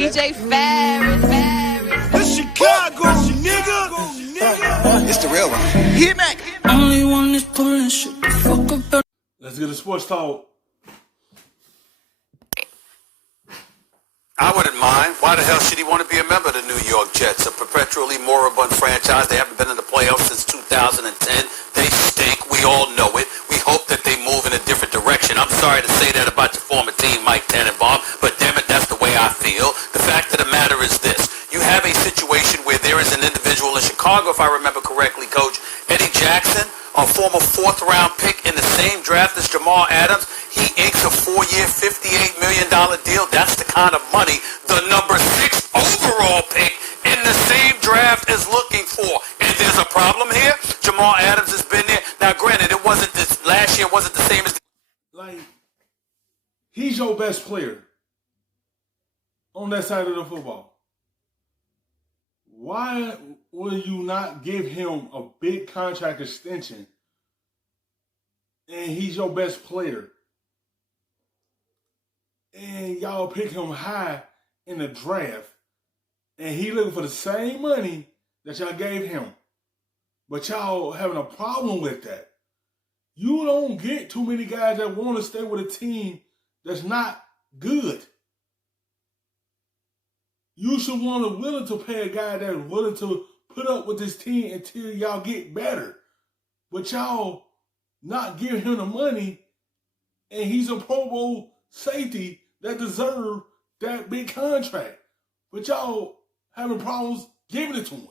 DJ Ferris. The Chicago, nigga. It's the real one. Hit me. Only one is pulling shit the fuck up. Let's get a sports talk. I wouldn't mind. Why the hell should he want to be a member of the New York Jets, a perpetually moribund franchise? They haven't been in the playoffs since 2010. They stink. We all know it. We hope that they move in a different direction. I'm sorry to say that about your former team, Mike Tannenbaum, but damn it, that's the way I feel. The fact of the matter is this. You have a situation where there is an individual in Chicago, if I remember correctly, Coach, Eddie Jackson, a former fourth-round pick in the same draft as Jamal Adams. He inks a 4-year, $58 million deal. That's the kind of money the number 6 overall pick in the same draft is looking for. And there's a problem here. Jamal Adams has been there. Now, granted, it wasn't this last year. Wasn't the same as he's your best player on that side of the football. Why will you not give him a big contract extension and he's your best player? And y'all pick him high in the draft and he looking for the same money that y'all gave him. But y'all having a problem with that. You don't get too many guys that want to stay with a team that's not good. You should want to willing to pay a guy that's willing to put up with this team until y'all get better. But y'all not giving him the money, and he's a Pro Bowl safety that deserve that big contract. But y'all having problems giving it to him.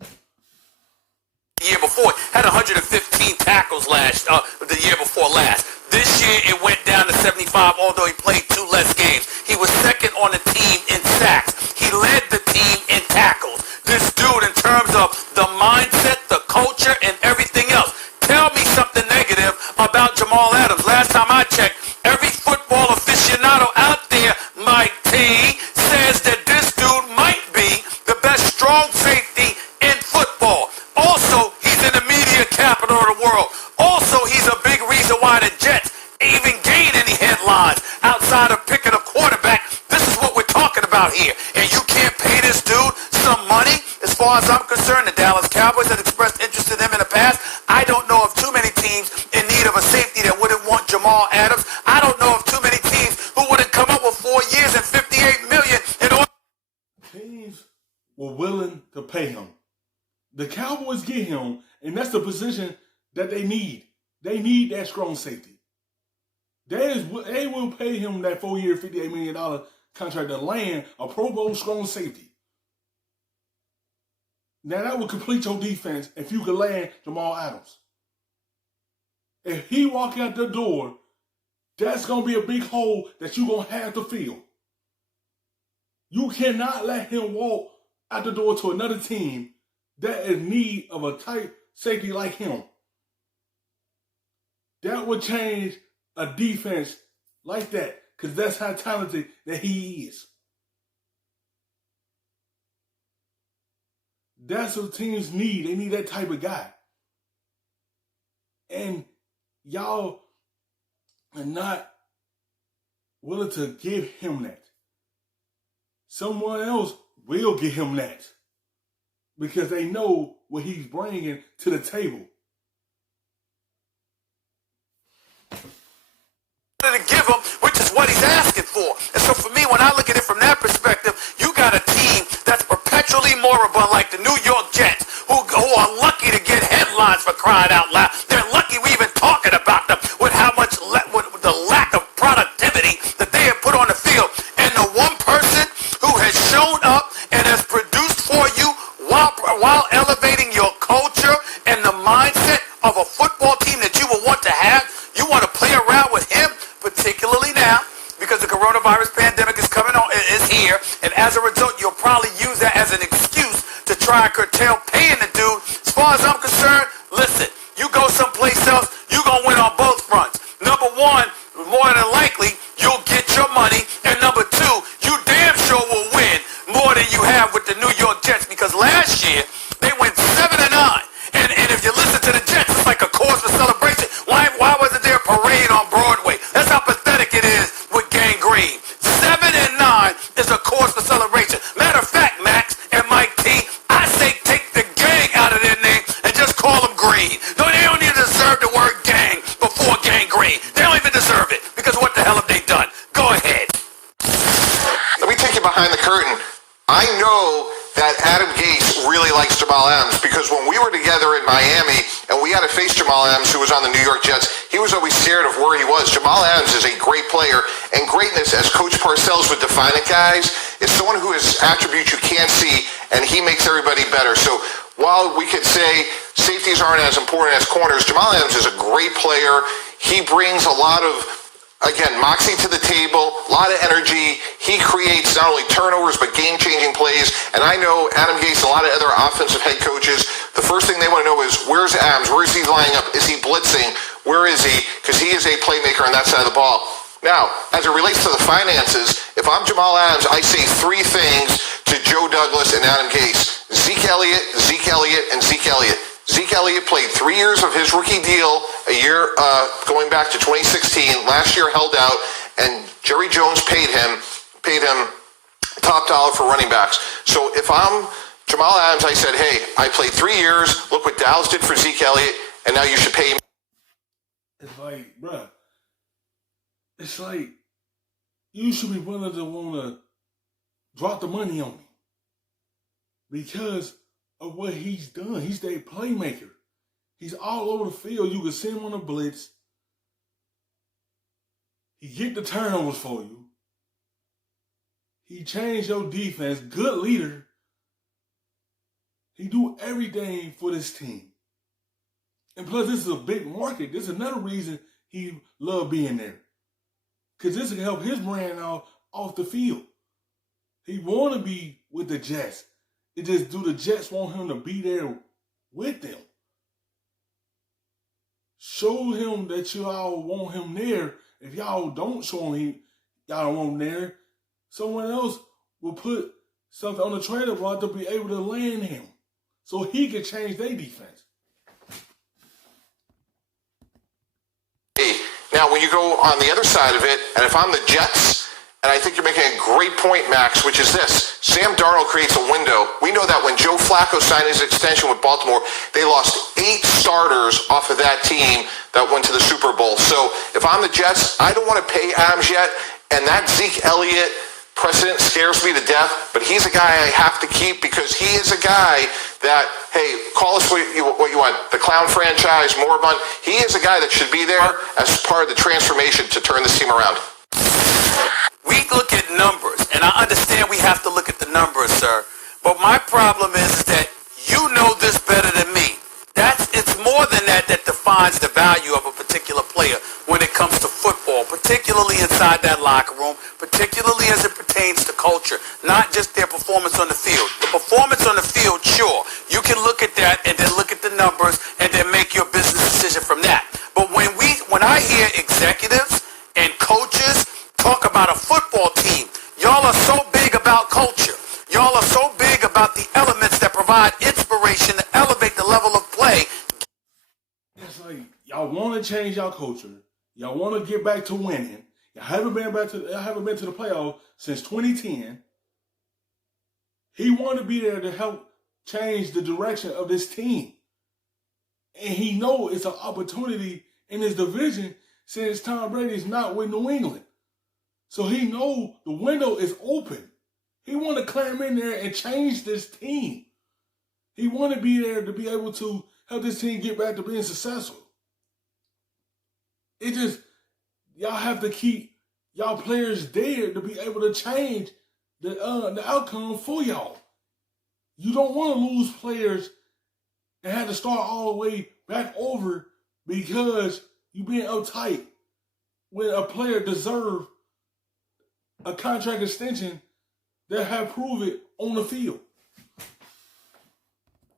The year before, had 115 tackles the year before last. This year it went down to 75, although he played 2 less games. He was second on the team in sacks. He led the team in tackles. This dude, in terms of the mindset, the culture, and everything else. Tell me something negative about Jamal Adams. Last time I checked, every football aficionado out there, Mike T, says that this dude might be the best strong safety in football. Also, he's in the media capital of the world. Also, he's a big reason why the Jets even gain any headlines outside of picking a quarterback. This is what we're talking about here. And you can't pay this dude some money? As far as I'm concerned, the Dallas Cowboys have expressed interest in him in the past. I don't know of too many teams in need of a safety that wouldn't want Jamal Adams. I don't know of too many teams who wouldn't come up with 4 years and $58 million in order. Teams were willing to pay him. The Cowboys get him, and that's the position that they need. They need that strong safety. They will pay him that 4-year, $58 million contract to land a Pro Bowl strong safety. Now, that would complete your defense if you could land Jamal Adams. If he walk out the door, that's going to be a big hole that you're going to have to fill. You cannot let him walk out the door to another team that is in need of a type safety like him. That would change a defense like that, because that's how talented that he is. That's what teams need. They need that type of guy. And y'all are not willing to give him that. Someone else will give him that, because they know what he's bringing to the table. To give him, which is what he's asking for. And so for me, when I look at it from that perspective, you got a team that's perpetually moribund like the New York Jets, who are lucky to get headlines for crying out loud. They're lucky we even talking about them with how much with the lack of productivity that they have put on the field. And the one person who has shown up and has produced for you while elevating your culture and the mindset of a football team that you will want to have, you want to play around with him, particularly now, because the coronavirus pandemic is is here, and as a result, you'll probably use that as an excuse to try and curtail paying the dude. As far as I'm concerned, listen, you go someplace else, you're going to win on both fronts. Number one, more than likely, you'll get your money, and number two, you damn sure will win more than you have with the New York Jets, because last year, they went 7-9, and if you listen to the Jets, it's like a cause for celebration. Why wasn't there a parade on Broadway? That's how pathetic it is with gangrene. 7-9 is a cause you behind the curtain. I know that Adam Gase really likes Jamal Adams because when we were together in Miami and we had to face Jamal Adams, who was on the New York Jets, he was always scared of where he was. Jamal Adams is a great player, and greatness, as Coach Parcells would define it, guys, is someone who has attributes you can't see, and he makes everybody better. So while we could say safeties aren't as important as corners, Jamal Adams is a great player. He brings a lot of, again, moxie to the table, a lot of energy. He creates not only turnovers, but game-changing plays. And I know Adam Gase, a lot of other offensive head coaches, the first thing they want to know is, where's Adams? Where is he lining up? Is he blitzing? Where is he? Because he is a playmaker on that side of the ball. Now, as it relates to the finances, if I'm Jamal Adams, I say three things to Joe Douglas and Adam Gase. Zeke Elliott, and Zeke Elliott. Zeke Elliott played 3 years of his rookie deal, a year going back to 2016. Last year held out, and Jerry Jones paid him top dollar for running backs. So if I'm Jamal Adams, I said, hey, I played 3 years. Look what Dallas did for Zeke Elliott, and now you should pay me. It's like, bruh, it's like you should be willing to want to drop the money on me because of what he's done. He's a playmaker. He's all over the field. You can send him on a blitz. He get the turnovers for you. He changed your defense. Good leader. He do everything for this team. And plus, this is a big market. This is another reason he loved being there. Because this can help his brand off the field. He want to be with the Jets. It just, do the Jets want him to be there with them? Show him that y'all want him there. If y'all don't show him y'all don't want him there, someone else will put something on the trailer block to be able to land him so he can change their defense. Now, when you go on the other side of it, and if I'm the Jets, and I think you're making a great point, Max, which is this. Sam Darnold creates a window. We know that when Joe Flacco signed his extension with Baltimore, they lost 8 starters off of that team that went to the Super Bowl. So if I'm the Jets, I don't want to pay Adams yet, and that Zeke Elliott precedent scares me to death, but he's a guy I have to keep because he is a guy that, hey, call us what you want, the clown franchise, moribund. He is a guy that should be there as part of the transformation to turn this team around. We look at numbers, and I understand we have to look at the numbers, sir. But my problem is that you know this better than me. It's more than that defines the value of a particular player when it comes to football, particularly inside that locker room, particularly as it pertains to culture, not just their performance on the field. The performance on the field, sure, you can look at that and then look at the numbers and then make your business decision from that. But when I hear executives and coaches talk about a football team, y'all are so big about culture. Y'all are so big about the elements that provide inspiration to elevate the level of play. It's like y'all want to change y'all culture. Y'all want to get back to winning. Y'all haven't been to the playoffs since 2010. He wanted to be there to help change the direction of this team. And he know it's an opportunity in his division since Tom Brady's not with New England. So he know the window is open. He want to climb in there and change this team. He want to be there to be able to help this team get back to being successful. It just, y'all have to keep y'all players there to be able to change the outcome for y'all. You don't want to lose players and have to start all the way back over because you being uptight when a player deserves a contract extension that have proved it on the field.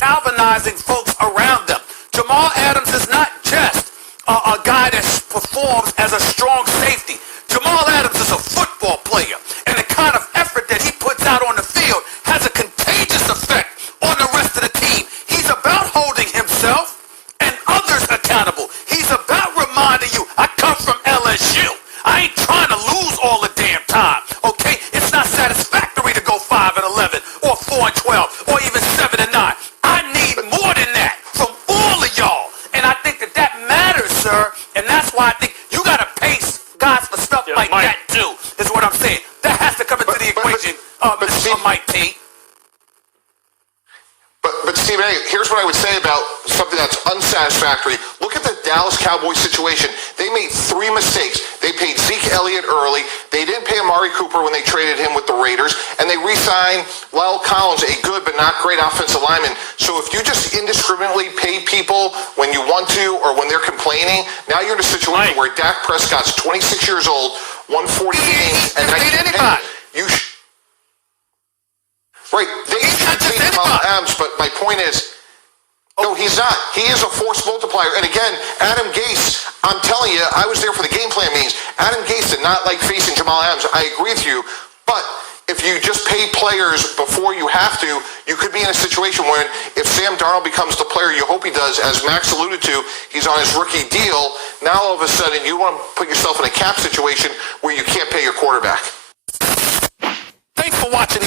Galvanizing folks around them. Jamal Adams is not just a guy that performs as a strong safety. Jamal Adams is a football player, and the kind of effort that he puts out on the field has a contagious effect on the rest of the team. He's about holding himself and others accountable. He's about reminding you, I come from LSU. I ain't trying to lose all the damn time, okay? It's not satisfactory to go 5-11 or 4-12 or even 7-9. I need more than that from all of y'all, and I think that matters, sir. And that's why I think you gotta pace guys for stuff like that too. Is what I'm saying. Stephen A., here's what I would say about something that's unsatisfactory. Look at the Dallas Cowboys situation. They made 3 mistakes. They paid Zeke Elliott early. They didn't pay Amari Cooper when they traded him with the Raiders. And they re-signed Lyle Collins, a good but not great offensive lineman. So if you just indiscriminately pay people when you want to or when they're complaining, now you're in a situation where Dak Prescott's 26 years old, won 40 games, and now you can pay him. Right, they should pay Jamal Adams, but my point is, no, he's not. He is a force multiplier. And again, Adam Gase, I'm telling you, I was there for the game plan meetings. Adam Gase did not like facing Jamal Adams. I agree with you. But if you just pay players before you have to, you could be in a situation where if Sam Darnold becomes the player you hope he does, as Max alluded to, he's on his rookie deal. Now all of a sudden you want to put yourself in a cap situation where you can't pay your quarterback. Thanks for watching